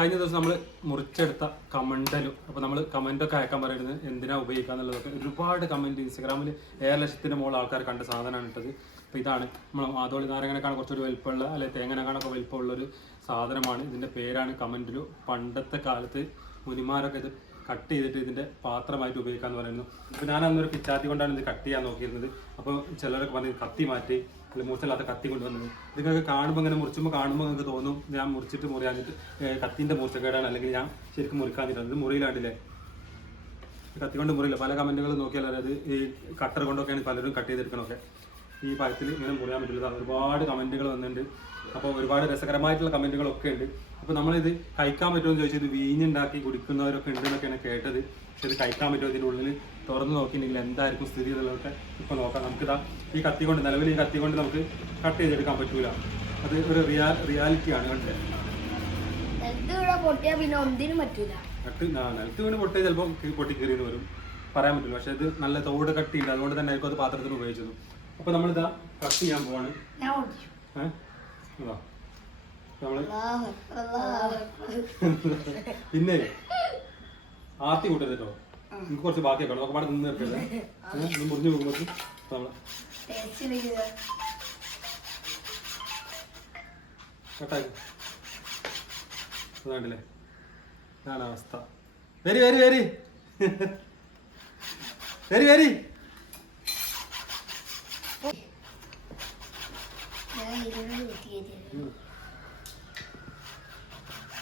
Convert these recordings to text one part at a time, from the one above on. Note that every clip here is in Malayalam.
കഴിഞ്ഞ ദിവസം നമ്മൾ മുറിച്ചെടുത്ത കമണ്ടലും അപ്പോൾ നമ്മൾ കമന്റൊക്കെ അയക്കാൻ പറയുന്നത് എന്തിനാ ഉപയോഗിക്കുക എന്നുള്ളതൊക്കെ. ഒരുപാട് കമന്റ് ഇൻസ്റ്റാഗ്രാമിൽ ഏഴ് ലക്ഷത്തിന് മുകളിൽ ആൾക്കാർ കണ്ട സാധനമാണ് ഇട്ടത്. അപ്പോൾ ഇതാണ് നമ്മൾ മാതോളി നാരങ്ങനെക്കാണ് കുറച്ചൊരു വലിപ്പമുള്ള അല്ലെങ്കിൽ തേങ്ങനെക്കാണൊക്കെ വലിപ്പമുള്ള ഒരു സാധനമാണ്. ഇതിന്റെ പേരാണ് കമന്റിലു പണ്ടത്തെ കാലത്ത് മുനിമാരൊക്കെ ഇത് കട്ട് ചെയ്തിട്ട് ഇതിന്റെ പാത്രമായിട്ട് ഉപയോഗിക്കാമെന്ന് പറയുന്നു. അപ്പോൾ ഞാൻ അന്നൊരു പിച്ചാത്തി കൊണ്ടാണ് ഇത് കട്ട് ചെയ്യാൻ നോക്കിയിരുന്നത്. അപ്പോൾ ചിലരൊക്കെ പറഞ്ഞ് കത്തി മാറ്റി. അല്ലെങ്കിൽ മൂർച്ചല്ലാത്ത കത്തി കൊണ്ടുവന്നത്. ഇതൊക്കെ കാണുമ്പോൾ ഇങ്ങനെ മുറിച്ചുമ്പോൾ കാണുമ്പോൾ നിങ്ങൾക്ക് തോന്നും ഞാൻ മുറിച്ചിട്ട് മുറിയാഞ്ഞിട്ട് കത്തിന്റെ മൂർച്ചക്കേടാണ്. അല്ലെങ്കിൽ ഞാൻ ശരിക്കും മുറിക്കാതിരുന്നത് മുറിയിലാണ്ടില്ലേ? കത്തി കൊണ്ട് മുറിയില്ല. പല കമന്റുകൾ നോക്കിയാൽ അതായത് ഈ കട്ടർ കൊണ്ടൊക്കെയാണ് പലരും കട്ട് ചെയ്തെടുക്കണമൊക്കെ ഈ പഴത്തിൽ ഇങ്ങനെ മുറിയാൻ പറ്റില്ല. ഒരുപാട് കമന്റുകൾ വന്നിട്ടുണ്ട്. അപ്പോൾ ഒരുപാട് രസകരമായിട്ടുള്ള കമന്റുകളൊക്കെ ഉണ്ട്. അപ്പോൾ നമ്മളിത് കഴിക്കാൻ പറ്റുമോ എന്ന് ചോദിച്ചാൽ ഇത് വീഞ്ഞുണ്ടാക്കി കുടിക്കുന്നവരൊക്കെ ഉണ്ട് എന്നൊക്കെയാണ് കേട്ടത്. പക്ഷെ ഇത് കഴിക്കാൻ പറ്റുമോ? ഇതിന്റെ ഉള്ളിൽ തുറന്ന് നോക്കിയിട്ടുണ്ടെങ്കിൽ എന്തായിരിക്കും സ്ഥിതി എന്നുള്ളതൊക്കെ ഇപ്പോൾ നോക്കാം. നമുക്കിതാ ഈ കത്തി കൊണ്ട് നിലവിൽ ഈ കത്തി കൊണ്ട് നമുക്ക് കട്ട് ചെയ്തെടുക്കാൻ പറ്റൂല. അത് ഒരു റിയാ റിയാലിറ്റിയാണ് കണ്ടത് പൊട്ടിയാ കട്ട് നിലത്ത് വീണ് പൊട്ടി ചിലപ്പോൾ പൊട്ടി കീറിയെന്ന് വരും. പറയാൻ പറ്റില്ല. പക്ഷെ ഇത് നല്ല തോട് കട്ടിയുണ്ട് അതുകൊണ്ട് തന്നെ ആയിരിക്കും അത് പാത്രത്തിന് ഉപയോഗിച്ചത്. അപ്പോൾ നമ്മളിതാ കട്ട് ചെയ്യാൻ പോവാണ്. ഏഹ് ഇതാ. പിന്നെ ആർത്തി കൂട്ടരുത് കേട്ടോ. എനിക്ക് കുറച്ച് ബാക്കിയൊക്കെ നമുക്ക് പാടെ നിന്ന് നിർത്തില്ല ഇത് മുറിഞ്ഞു പോകുമ്പോൾ അതാണ്ടല്ലേ? ഇതാണ് അവസ്ഥ. വരി വരി വരി. വരി വരി.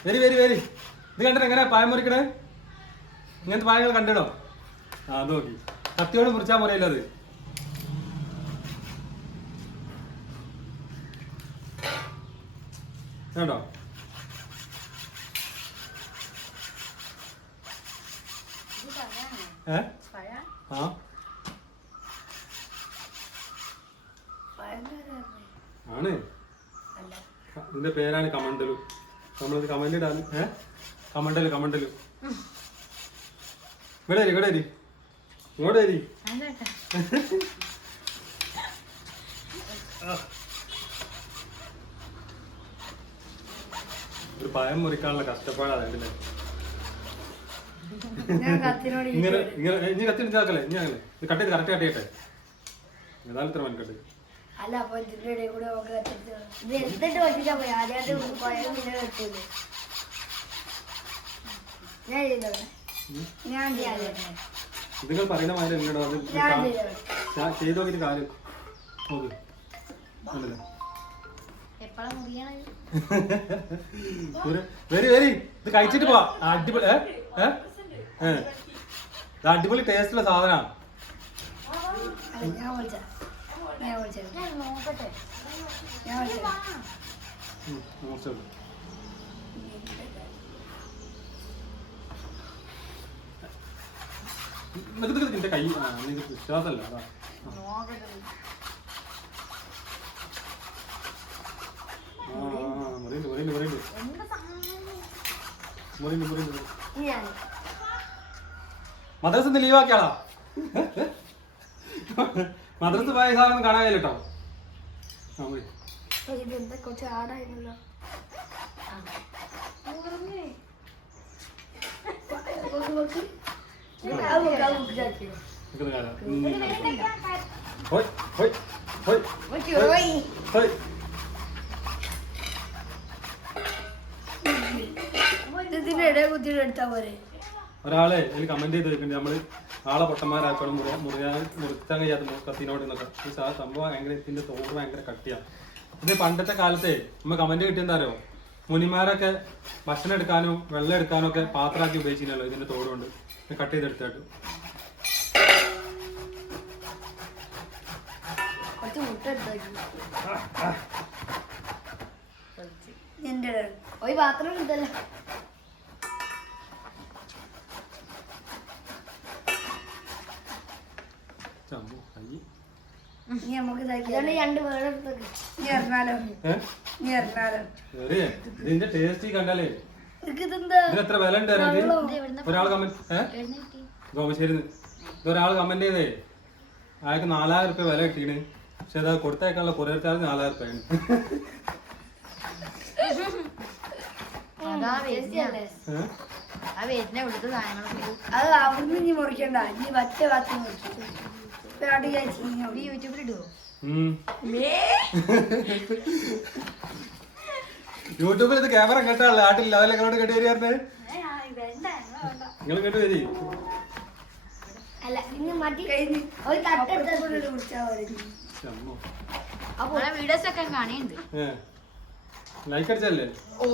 വരി വരി വരി. ഇത് കണ്ടിട്ട് എങ്ങനെയാ പായം മുറിക്കണേ ഇങ്ങനത്തെ പായങ്ങൾ കണ്ടിടോ? ആ അത് നോക്കി. കത്തിയോട് മുറിച്ചാൽ പോലെയല്ലോ അത്. കേട്ടോ ഏ? ആ? ആണ്. ഇതിന്റെ പേരാണ് കമണ്ടലു. നമ്മളിത് കമന്റ് ഇടാൻ ഏ? കമണ്ടലു കമണ്ടലു. ഇവിടെ വരി ഇവിടെ വരി ഇങ്ങോട്ട് വരി ഒരു പഴം മുറിക്കാനുള്ള കഷ്ടപ്പാടാണ് അതിന്റെ ഇങ്ങനെ ഇങ്ങനെ ഇനി കത്തി ഇതാക്കല്ലേ ഇനി അങ്ങനെ. ഇത് കട്ട് ചെയ്ത് കറക്റ്റ് കട്ട്. ചെയ്യട്ടെ ഏതായാലും ഇത്ര മനക്കട്ട് അല്ല അപ്പൊ ഇതിന്റെ ഇടയിൽ കൂടെ നമുക്ക് കത്തിട്ട് ഇത് വെച്ചിട്ടാ പോയി? ആദ്യമായിട്ട് പോയാലും പിന്നെ കത്തില്ല ഞാൻ ചെയ്തോളെ നിങ്ങൾ പറയുന്ന മാതിരി എന്നോട് അത് ചെയ്ത് നോക്കിയിട്ട് കാര്യം നോക്ക്. വരി വരി. ഇത് കഴിച്ചിട്ട് പോവാ. അടിപൊളി. ഇത് അടിപൊളി ടേസ്റ്റുള്ള സാധനമാണ് ഞാൻ നോക്കട്ടെ. കൈ മദ്രസ ഒന്ന് ലീവാക്കിയാളാ മദ്രസ് പോയ സാധനം കാണാൻ കേട്ടോ ആടായിരുന്നല്ലോ ഒരാളെ അതിൽ കമന്റ് ചെയ്ത് വെക്കുന്നുണ്ട് നമ്മൾ ആളെ പൊട്ടന്മാരാക്കണം. മുറിയാ മുറിയാൻ മുറിച്ചാൻ കഴിയാത്ത കത്തിനോട് എന്നൊക്കെ സാ- സംഭവം ഭയങ്കര ഇതിന്റെ തോട് ഭയങ്കര കട്ടിയാണ് പണ്ടത്തെ കാലത്തെ നമ്മ കമന്റ് കിട്ടിയെന്താ അറിയോ? മുനിമാരൊക്കെ ഭക്ഷണം എടുക്കാനും വെള്ളം എടുക്കാനും ഒക്കെ പാത്രമാക്കി ഉപയോഗിച്ചില്ലല്ലോ ഇതിന്റെ തോട് കൊണ്ട് കട്ട് ചെയ്തെടുത്തായിട്ട് കുറച്ച് മുട്ട എന്റെ ഒരു പാത്രം എടുത്തല്ലോ ഇനി നമുക്ക് ഇതാക്കി രണ്ട് വേറെ എടുത്തേക്ക്. ഇനി ഏഹ് ഇനി ഇതിന്റെ ടേസ്റ്റ് കണ്ടാലേ നിനക്ക് ഇതെന്താ? ഇതിന് എത്ര വില ഉണ്ട് ഒരാൾ കമന്റ് ഇതൊരാൾ കമന്റ് ചെയ്തേ. അയാൾക്ക് നാലായിരം റുപ്യ വില കിട്ടീണ് പക്ഷെ അത് കൊടുത്തേക്കാനുള്ള കൊറിയർ ചാർജ് നാലായിരം റുപ്യാണ് അതാ യൂട്യൂബിൽ ഇത് ക്യാമറ കേട്ടാളെ ആട്ടില്ല. അതല്ലേ നിങ്ങളോട് കേട്ട് വരികയായിരുന്നേ നിങ്ങൾ കേട്ട് വരി. അല്ല മതി. കഴിഞ്ഞ് ഒരു കുടിച്ചാൽ വീഡിയോസ് ഒക്കെ കാണുന്നുണ്ട് ലൈക്ക് അടിച്ചല്ലേ ഓ.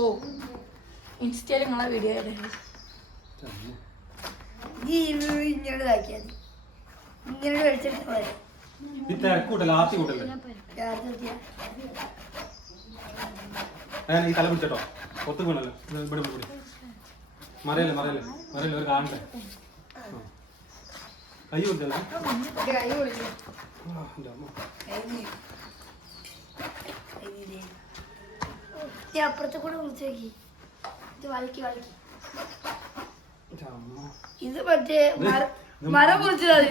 ഇൻസ്റ്റയിൽ നിങ്ങളെ വീഡിയോ ഇങ്ങോട്ട് ഇതാക്കിയാൽ മതി ഈ ആർത്തി കൂട്ടല്ലേ? ഞാൻ ഈ തല പിടിച്ചോ ഒത്തു വീണല്ലോ ഇവിടെ കൂടി മറിയല്ലേ മറിയല്ലേ? മറിയല്ലേ ഒരു കാണട്ടെ. കൈ കൊടുത്തല്ലേ അപ്പുറത്തെ കൂടെ ഇത്. ഇത് മറ്റേ മര- മുറിച്ചത്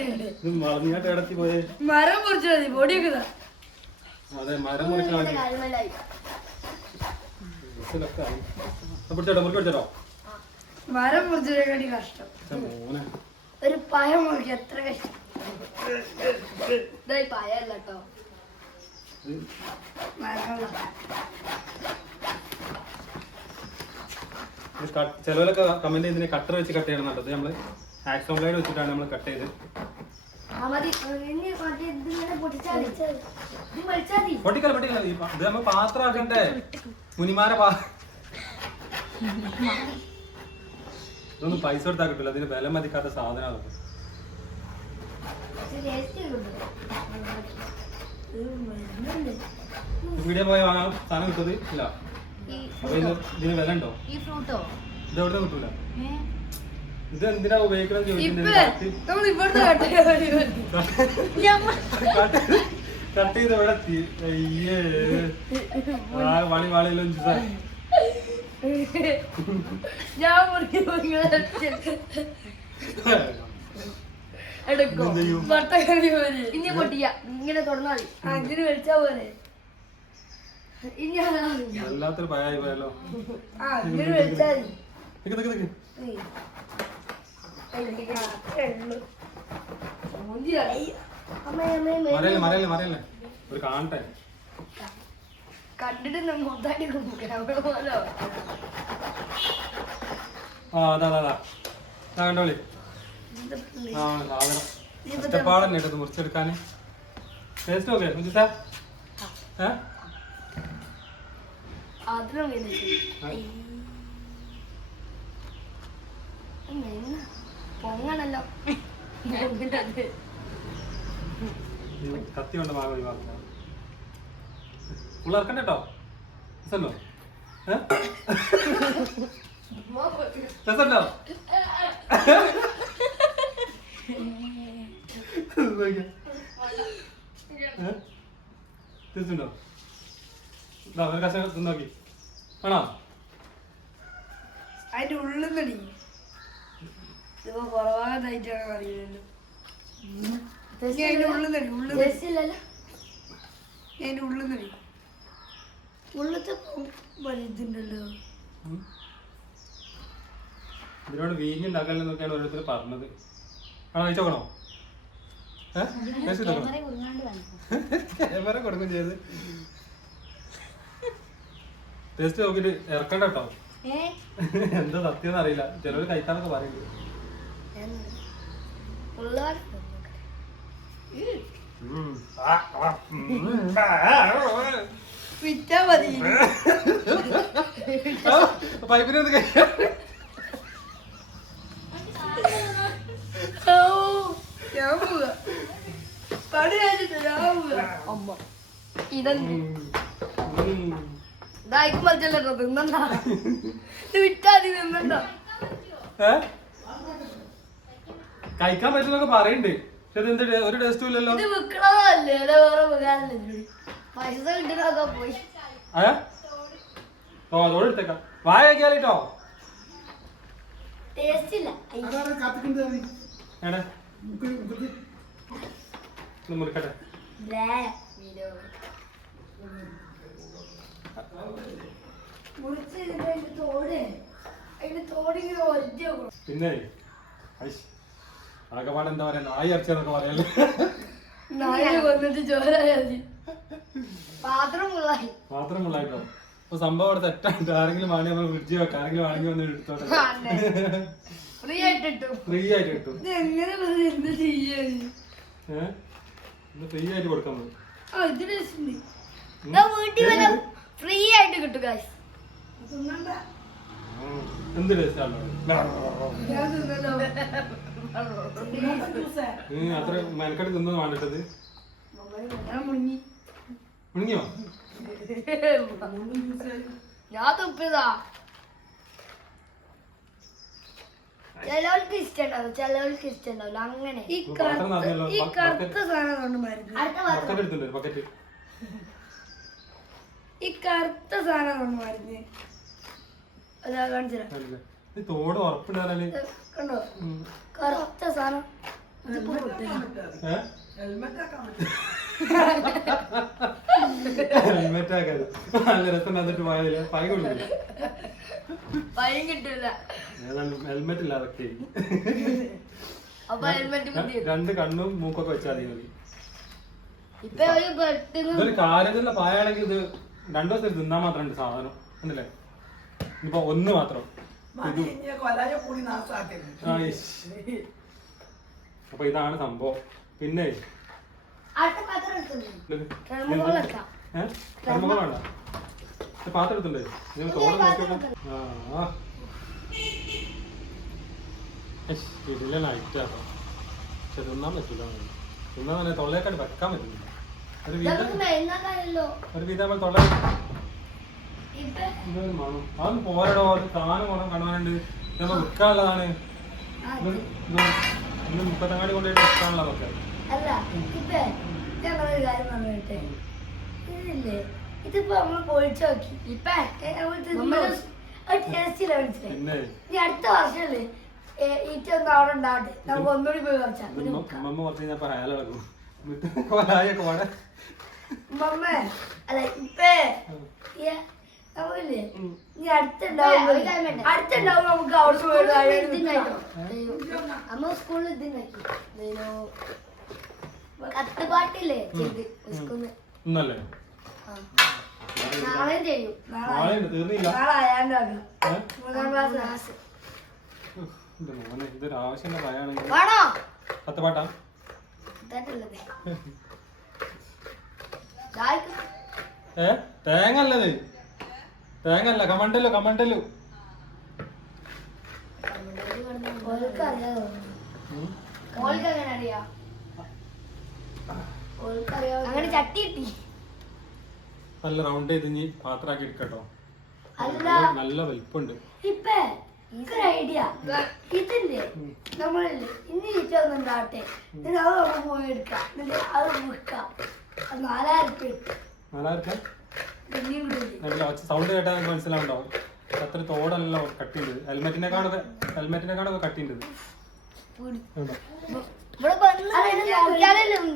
മരം മുറിച്ചത് പൊടിയൊക്കെ ഇതാ. അതെ മരം മുറിക്കാൻ വേണ്ടി ഇതിലൊക്കെ ആയി. ആ, പിടിച്ചോട്ടോ മുറുക്കി പിടിച്ചോട്ടോ. മരം മുറിച്ചതിനെക്കാട്ടി കഷ്ടം. ഒരു പയ മുറിക്കുക എത്ര കഷ്ടം. ഇതായി കേട്ടോ. ചിലവരൊക്കെ കമന്റ് ചെയ്തിന് കട്ടർ വെച്ച് കട്ട് ചെയ്യണം നല്ലത് നമ്മൾ ആക്സോൺ ബ്ലേഡ് വെച്ചിട്ടാണ് നമ്മൾ കട്ട് ചെയ്ത്. പൊട്ടിക്കല പൊട്ടിക്കല ഇത് നമ്മ പാത്രമാക്കണ്ടേ മുനിമാര പാ ഇതൊന്നും പൈസ കൊടുത്താൽ കിട്ടില്ല അതിന് വില മതിക്കാത്ത സാധനം അതൊക്കെ. വീഡിയോ പോയി വാങ്ങാൻ സാധനം കിട്ടത് ഇല്ല. ഈ അപ്പൊ ഇത് ഇതിന് വില ഉണ്ടോ? ഈ ഫ്രൂട്ടോ ഇത് എവിടെ കിട്ടൂല? ഏ? ഇത് എന്തിനാ കട്ടിയ കട്ട് ചെയ്ത് ഇവിടെ വളി വാളിയെല്ലാം ഞാൻ എടുക്കും? ഇനി പൊട്ടിക്ക ഇങ്ങനെ മതി. അങ്ങനെ വലിച്ചാ പോലെ. വല്ലാത്തൊരു പയായി പോയല്ലോ. ആ ഇങ്ങനെ വലിച്ചാ ഒരു കാണട്ടെ. കണ്ടിട്ട് ആ അതാ അതാ അതാ. ആ കണ്ടോളി. ആ സാധനം. കഷ്ടപ്പാടന്നെ ഇട്ടത് മുറിച്ചെടുക്കാൻ ടേസ്റ്റ് ഓക്കെ മുജിത്ത ഏ? അതിനും ആ. പൊങ്ങണല്ലോ. കത്തി കൊണ്ട് മാങ്ങ ഒഴിവാക്കുക. ഉള്ളർക്കണ്ട കേട്ടോ. രസമുണ്ടോ? ഏ? രസമുണ്ടോ? രസമുണ്ടോ? ഇതാ ഒരു കഷ്ണം തിന്ന് നോക്കി. ആണോ അതിന്റെ ഉള്ളിൽ നടി ഇതിപ്പോ കുറവാകാനായിട്ടാണ് അറിയുന്നത് അതിന്റെ ഉള്ളിൽ ഉള്ളിൽ അതിന്റെ ഉള്ളിൽ ഉള്ളത്തെ വലുതുണ്ടല്ലോ. ഇതിനോട് വീഞ്ഞുണ്ടാക്കലെന്നൊക്കെയാണ് ഓരോരുത്തർ പറഞ്ഞത്. ആണോ കഴിച്ചോക്കണോ ക്യാമറ കുറുങ്ങാണ്ട് വന്നു. ക്യാമറ കൊടുക്കും ചെയ്ത്. ടേസ്റ്റ് നോക്കിട്ട് ഇറക്കണ്ട കേട്ടോ. ഏ? എന്താ സത്യം അറിയില്ല. ചിലവർ കഴിക്കാനൊക്കെ പറയുന്നത് ഉള്ളവർ ഉം. ആ, ആ, ഉം. ആ, വിറ്റാ മതി പൈപ്പിനെ ഒന്ന് കഴിക്കാം ഓ, ഞാൻ പോവാ പണി കഴിഞ്ഞിട്ട് ഞാൻ പോവാ അമ്മ ഇതെന്ത് ഇതായിക്കും മറിച്ചല്ലോ തിന്നണ്ട ഇത് വിറ്റാ മതി തിന്നണ്ട ഏ? കഴിക്കാൻ പറ്റുന്നൊക്കെ പറയുന്നുണ്ട് പക്ഷെ ഇത് എന്ത് ഒരു ടേസ്റ്റും ഇല്ലല്ലോ. ഇത് വിൽക്കണതല്ലേ? ഇത് വേറെ ഉപകാരമില്ല പൈസ കിട്ടുന്നതൊക്കെ പോയി. ഏ? ഓ അതോടെ എടുത്തേക്കാം. വായ കേട്ടോ ടേസ്റ്റ് ഇല്ല. മുറിക്കട്ടെ. പിന്നെ ആകെപ്പാടെ എന്താ പറയാ നായി അരച്ചെന്നൊക്കെ പറയാല്ലേ? നായ വന്നിട്ട് ചോരായാ പാത്രം മുള്ളായിട്ടോ അപ്പൊ സംഭവം അവിടെ തെറ്റായിട്ട് ആരെങ്കിലും വേണമെങ്കിൽ നമ്മൾ ഫ്രിഡ്ജ് വെക്കാം. ആരെങ്കിലും വേണമെങ്കിൽ വന്ന് എടുത്തോട്ടെ. ഫ്രീ ആയിട്ട് ഇട്ടു. ഫ്രീ ആയിട്ട് കിട്ടും ഇത് എങ്ങനെ എന്ത് ചെയ്യാൻ ഏഹ് ഇത് ഫ്രീ ആയിട്ട് കൊടുക്കാൻ ആ ഇത് വീട്ടിൽ ഫ്രീ ആയിട്ട് കിട്ടും കാശ് എന്ത് ടേസ്റ്റ് അത്ര മെനക്കെട്ട് തിന്നു വേണ്ടത് മുണിഞ്ഞോ ഞാൻ തുപ്പിയതാ. ചിലവർക്ക് ഇഷ്ടണ്ടാവും ചിലവർക്ക് ഇഷ്ടണ്ടാവില്ല അങ്ങനെ. ഈ നിറഞ്ഞല്ലോ ഈ കറുത്ത സാധനം കൊണ്ട് മരുന്ന്. ബക്കറ്റ് ഈ കറുത്ത സാധനം കൊണ്ട് മരുന്ന്. അതാ. ഇത് തോട് ഉറപ്പിടാനാല് കണ്ടോ? കറുത്ത സാധനം. ഹെൽമെറ്റ് ആക്കല്ല നല്ല രസം എന്നിട്ട് പോയതില്ല പൈ കൊള്ളില്ല ഭയം കിട്ടില്ല ഹെൽമെറ്റ് ഇല്ല അതൊക്കെ രണ്ട് കണ്ണും മൂക്കൊക്കെ വെച്ചാൽ മതി. ഒരു ഇതൊരു കാര്യത്തിലുള്ള പായാണെങ്കിൽ ഇത് രണ്ടു ദിവസം തിന്നാൻ മാത്രം ഉണ്ട് സാധനം. എന്നല്ലേ ഇപ്പൊ ഒന്ന് മാത്രം. അപ്പൊ ഇതാണ് സംഭവം. പിന്നെ വേണ്ട പാത്രം എടുത്തില്ലേ. നിങ്ങൾ ഇതിലെ നൈറ്റ് ആട്ടോ പക്ഷെ തിന്നാൻ പറ്റില്ല തിന്നാൻ തന്നെ തൊള്ളേക്കാട്ട് വെക്കാൻ പറ്റുന്നില്ല. ഒരു വീതം ഇതൊക്കെ ഒരു വീതം നമ്മൾ തൊള്ള മണം. അതൊന്നും പോരടോ അത് താനും മണം കാണാനുണ്ട് ഇത് നമ്മൾ വിൽക്കാനുള്ളതാണ്. ഇന്ന് മുപ്പത്തങ്ങാടി കൊണ്ടുപോയിട്ട് വിൽക്കാനുള്ളതൊക്കെ ഇതിപ്പോ നമ്മൾ പൊളിച്ചു നോക്കി. ഇപ്പൊ പിന്നെ? ഇനി അടുത്ത വർഷമല്ലേ ഈറ്റൊന്നും അവിടെ ഉണ്ടാവട്ടെ. നമുക്ക് ഒന്നുകൂടി പോയി പറിച്ചാം മമ്മ കുറച്ച് കഴിഞ്ഞാൽ അയാളാകും കൊലായൊക്കെ പാടെ മമ്മ അല്ല ഇപ്പേ അമ്മ സ്കൂളിൽ കത്തുപാട്ടില്ലേ? നാളെ ചെയ്യും? മൂന്നാം ക്ലാസ്. ഇതൊരു ആവശ്യമുള്ള തേങ്ങ അല്ലത്. തേങ്ങ അല്ല കമണ്ടല്ലോ കമണ്ടല്ലോ ഓൾക്ക് അറിയാതെ എങ്ങനെ അറിയാ ഓൾക്ക് അറിയാ അങ്ങനെ ചട്ടി കിട്ടി. നല്ല റൗണ്ട് ചെയ്ത് ഇനി പാത്രമാക്കി എടുക്കട്ടോ. അല്ല നല്ല വലിപ്പുണ്ട്. ഇപ്പേ ഐഡിയ ഇതില്ലേ? നമ്മളില്ലേ? ഇനി ഇറ്റൊന്നും ഉണ്ടാവട്ടെ എന്നിട്ട് അത് നമ്മൾ പോയി എടുക്കാം. എന്നിട്ട് അത് വിൽക്കാം നാലായിരം സൗണ്ട് കേട്ടാൽ മനസ്സിലാവുണ്ടാവും. മനസ്സിലാവുണ്ടോ അത്ര തോടല്ല കട്ട് ചെയ്തത് ഹെൽമെറ്റിനെ കട്ടിയുണ്ട് ഹെൽമെറ്റിനെ കണ്ടോ? ഇവിടെ ചെയ്തത്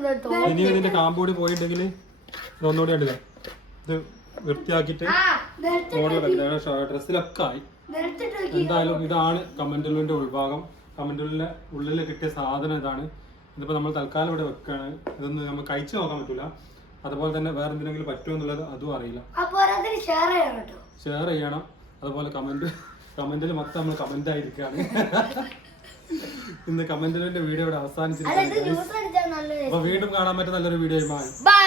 കേട്ടോ. ഇനി ഇതിന്റെ കാമ്പൂടി പോയിട്ടുണ്ടെങ്കിൽ ഇതൊന്നുകൂടി കണ്ടില്ല ഇത് വൃത്തിയാക്കിട്ട് ഡ്രസ്സിലൊക്കെ ആയി. എന്തായാലും ഇതാണ് കമന്റുള്ളിന്റെ ഉൾഭാഗം. കമന്റുള്ളിലെ ഉള്ളിൽ കിട്ടിയ സാധനം ഇതാണ്. ഇതിപ്പോ നമ്മൾ തൽക്കാലം ഇവിടെ വെക്കാണ്. ഇതൊന്നും നമുക്ക് കഴിച്ചു നോക്കാൻ പറ്റൂല. അതുപോലെ തന്നെ വേറെ എന്തിനെങ്കിലും പറ്റുമോ എന്നുള്ളത് അതും അറിയില്ല. ഷെയർ ചെയ്യണം കേട്ടോ. ഷെയർ ചെയ്യണം. അതുപോലെ കമന്റ് കമന്റിൽ മൊത്തം നമ്മൾ കമന്റ് ആയിരിക്കാണ്. ഇന്ന് കമന്റിലെ വീഡിയോ ഇവിടെ നല്ലത്. അപ്പൊ വീണ്ടും കാണാൻ പറ്റുന്ന നല്ലൊരു വീഡിയോ ആയി മാറി. ബൈ